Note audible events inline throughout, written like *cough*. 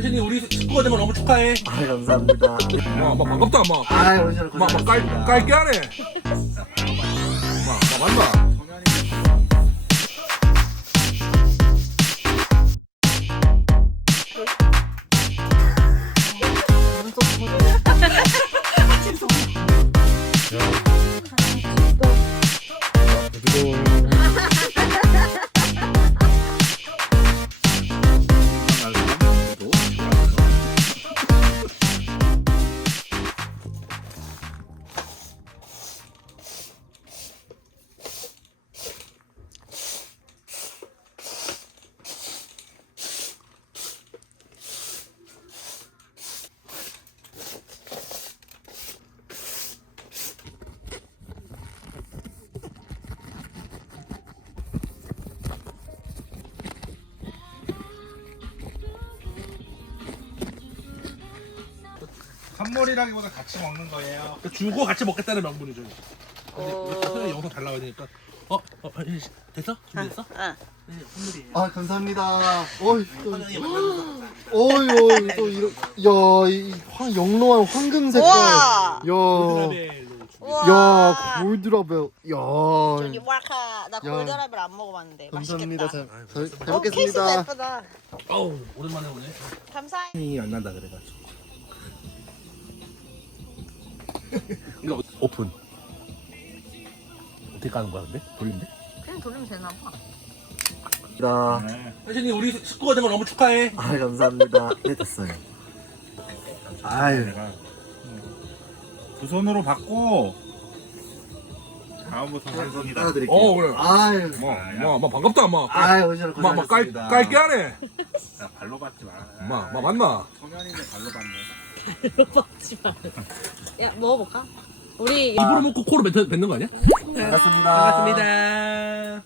혜진이 우리 식구가 되면 너무 축하해. 아 감사합니다. 마, 마 반갑다, 마. 아 오늘 마, 마 깔, 깔게 하네. 마, 마 맞나? 선물이라기보다 같이 먹는 거예요. 그러니까 주고 같이 먹겠다는 명분이죠. 어. 선생님 영상 잘 나와야 되니까. 어, 어, 됐어? 준비됐어? 응. 네, 선물이에요. 아 감사합니다. 어이 또 선생님 만나서 어이 또 이런 야이 영롱한 황금 색깔. 우와. 야. 그다음에 우와. 야 골드라벨. 저기 야. 와카 나 야. 골드라벨 안 먹어봤는데 감사합니다. 맛있겠다. 잘, 잘, 잘 어, 케이스도 먹겠습니다. 예쁘다. 어우, 오랜만에 오네. 감사해. 안 난다 그래가지고. 이거 오픈. 어떻게 까는 거야 근데? 돌린데? 그냥 돌리면 되나 봐. 나. 혜진이 우리 식구가 되면 너무 축하해. 아 감사합니다. 네 됐어요. 아유. 내가 두 손으로 받고 다음부터 한 손이다. 따라드릴게요. 어, 그래. 아유. 마 반갑다, 마. 아유 오늘 마, 마 깔, 고생하셨습니다. 깔게 하네. 야, 발로 받지 마. 마, 마 맞나? 소면인데 발로 받네. 먹지 마. 야 먹어볼까? 우리 입으로 먹고 코로 뱉, 뱉는 거 아니야? 반갑습니다. 반갑습니다.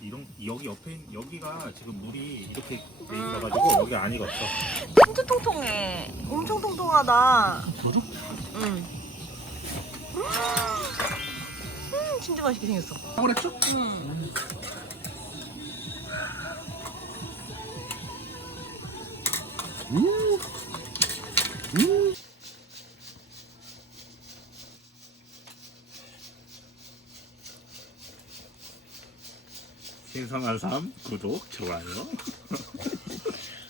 이런 여기 옆에 여기가 지금 물이 이렇게 돼 있어가지고 여기 안 익었어. 진짜 통통해. 엄청 통통하다. 응. 음, 진짜 맛있게 생겼어. 그랬죠? 음. 음. 음. 신선한 삶 구독 좋아요.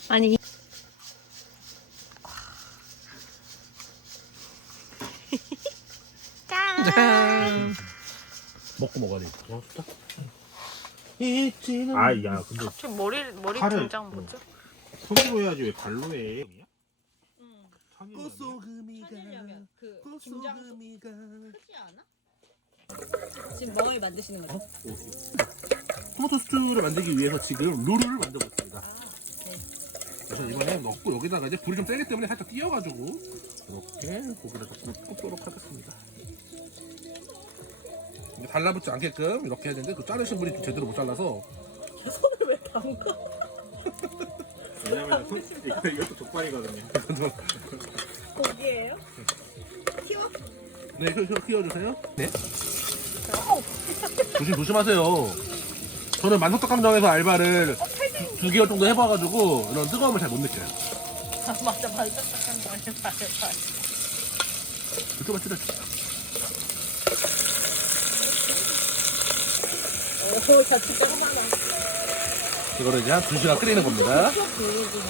아니. 짠. 먹고 먹어야 돼. 어, 좋다. 있지는. 아 야 근데 갑자기 머리 머리 칼을- 등장 뭐죠? 손으로 해야지 왜 발로 해? 응. 천일염이야? 꽃소금이가. 그 꽃소금이가. 크지 않아? 지금 뭘 만드시는 거예요? 토마토 스튜를 만들기 위해서 지금 룰을 만들고 있습니다. 그래서 이번에 넣고 여기다가 이제 불이 좀 세기 때문에 살짝 띄워가지고 이렇게 고기를 좀 굽도록 하겠습니다. 달라붙지 않게끔 이렇게 해야 되는데 그 자르신 분이 좀 제대로 못 잘라서 왜 담가? 왜냐면 손 이거 이것도 족발이거든요. *laughs* 고기예요? 키워? 네, 휘- 휘- 휘어 주세요. 네. *laughs* 조심 조심하세요. 저는 만석떡감정에서 알바를 두, 두 개월 정도 해봐가지고 이런 뜨거움을 잘 못 느껴요. 아, 맞아 맞아 잠깐 말해 말해 말해. 유튜브 찍어. 오, 자 진짜 많아. 이거를 이제 한두 시간 끓이는 겁니다.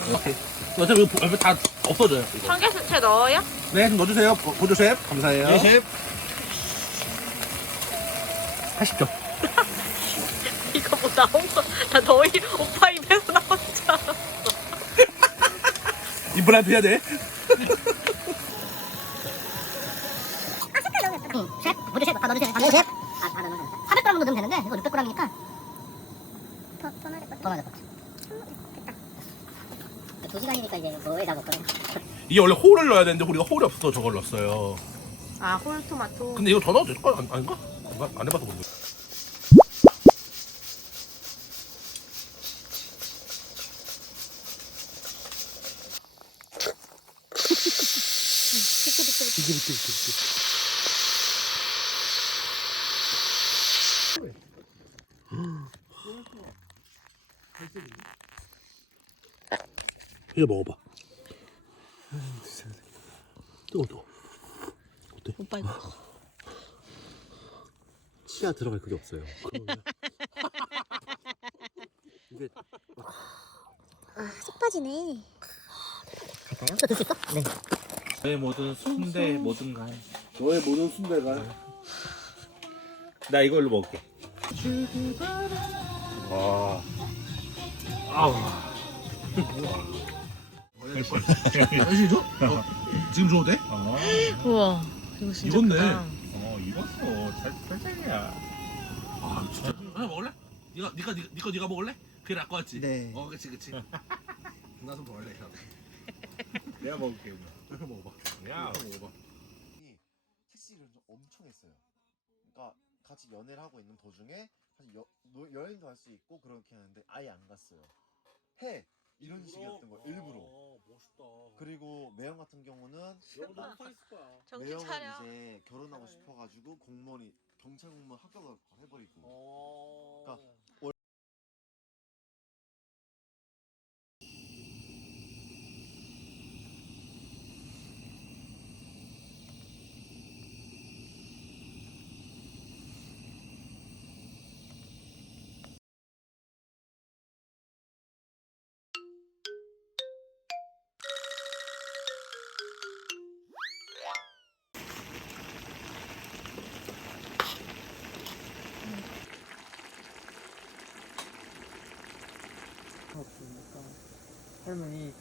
이렇게. 어차피 이거 옆에 다 없어져요. 이거. 청개수채 넣어요? 네, 좀 넣어주세요. 보- 보조 셰프 감사해요. 네, 셰프. 하십시오. *laughs* 이거 뭐 나온 거? 나 너희 오빠 입에서 나온 줄 알았어. 임플란트 해야 돼. 응, 셰프, 모두 셰프, 다 넣어주세요. 다 넣으세요. 아, 다 넣어주세요. 400g 정도 넣으면 되는데, 이거 600g이니까. 더, 될것 같아. 됐다. 2시간이니까 이제 뭐에 다 먹거든. 이게 원래 홀을 넣어야 되는데 우리가 홀이 없어서 저걸 넣었어요. 아 홀토마토. 근데 이거 더 넣어도 될거 아닌가? 안, 안 해봐서 모르겠어. 이거 먹어봐. 뜨거 뜨거. 어때? 오빠 이거. 치아 들어갈 그게 없어요. 이게 속 빠지네. 갈까요? 네. 내 모든 순대 모든 간. 너의 모든 순대가 나 이걸로 먹을게. 와. 아우. *laughs* 열심히 줘? 어, 지금 줘도 돼? 어, 우와. 이거 진짜 익었네. 크다. 어 익었어. 잘 살짝이야. 아 진짜. 하나 먹을래? 니가 니가 니- 니거 니가 먹을래? 그게 나을 것 같지? 네. 어 그치 그치. *laughs* 나좀 먹을래. 형. *laughs* 내가 먹을게. 형 먹어봐. 야. 형 먹어봐. 택시를 좀 엄청 했어요. 그러니까 같이 연애를 하고 있는 도중에 사실 여, 노- 여행도 할수 있고 그렇게 하는데 아예 안 갔어요. 해 이런 식이었던 거예요. 일부러. 멋있다. 그리고 매형 같은 경우는 너무 서 있을 거야. 정신 매형은 차려. 이제 결혼하고 싶어가지고 공무원이 경찰 공무원 합격을 해버리고 어. 그러니까 할머니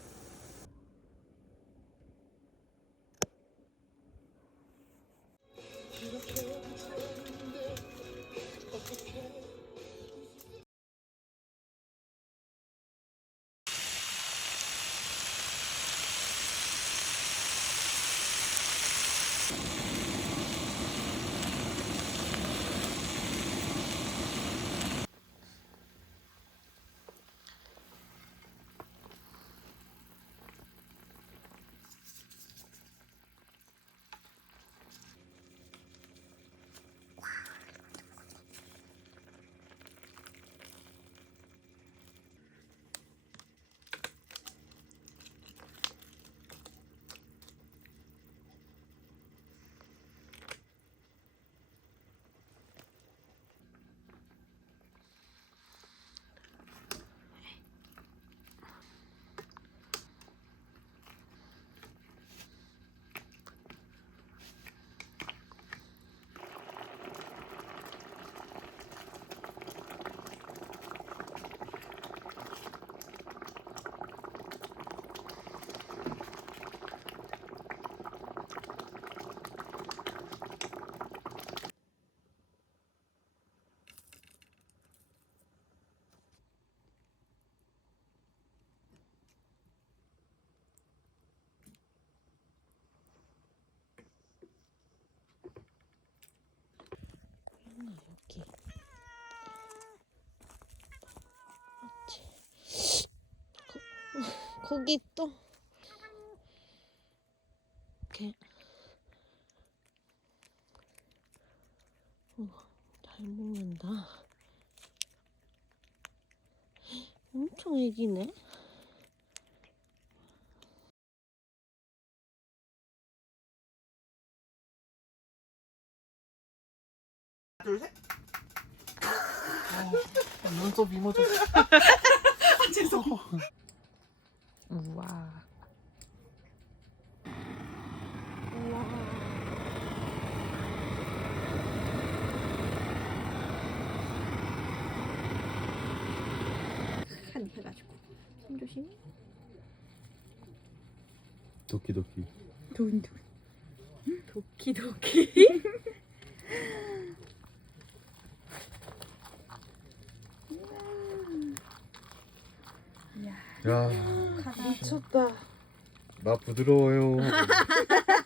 여기. 그렇지. 거, 거기 또. 이렇게. 잘 먹는다. 엄청 애기네. 눈썹 *laughs* 이모저 *laughs* 우와. 한 해가지고 손 조심. 도끼도끼 도끼 도끼. *laughs* 야, 미쳤다. 나 부드러워요. *laughs*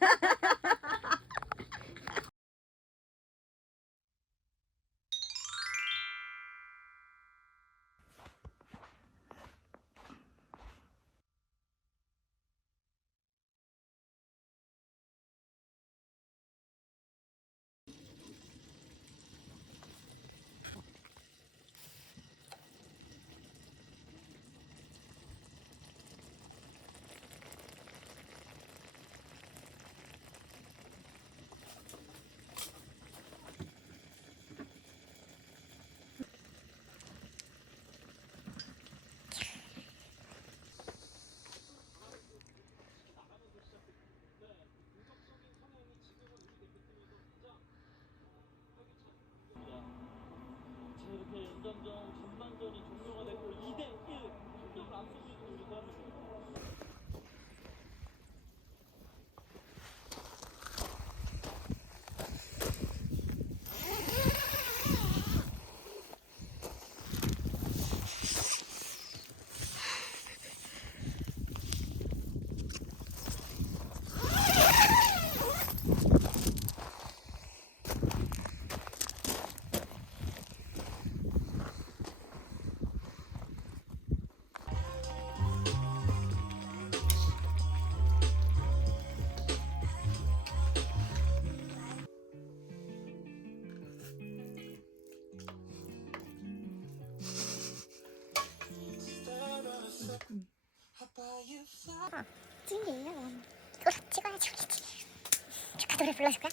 게 있나 봐. 그걸 찍어야지. 축하 노래 불러줄 거야?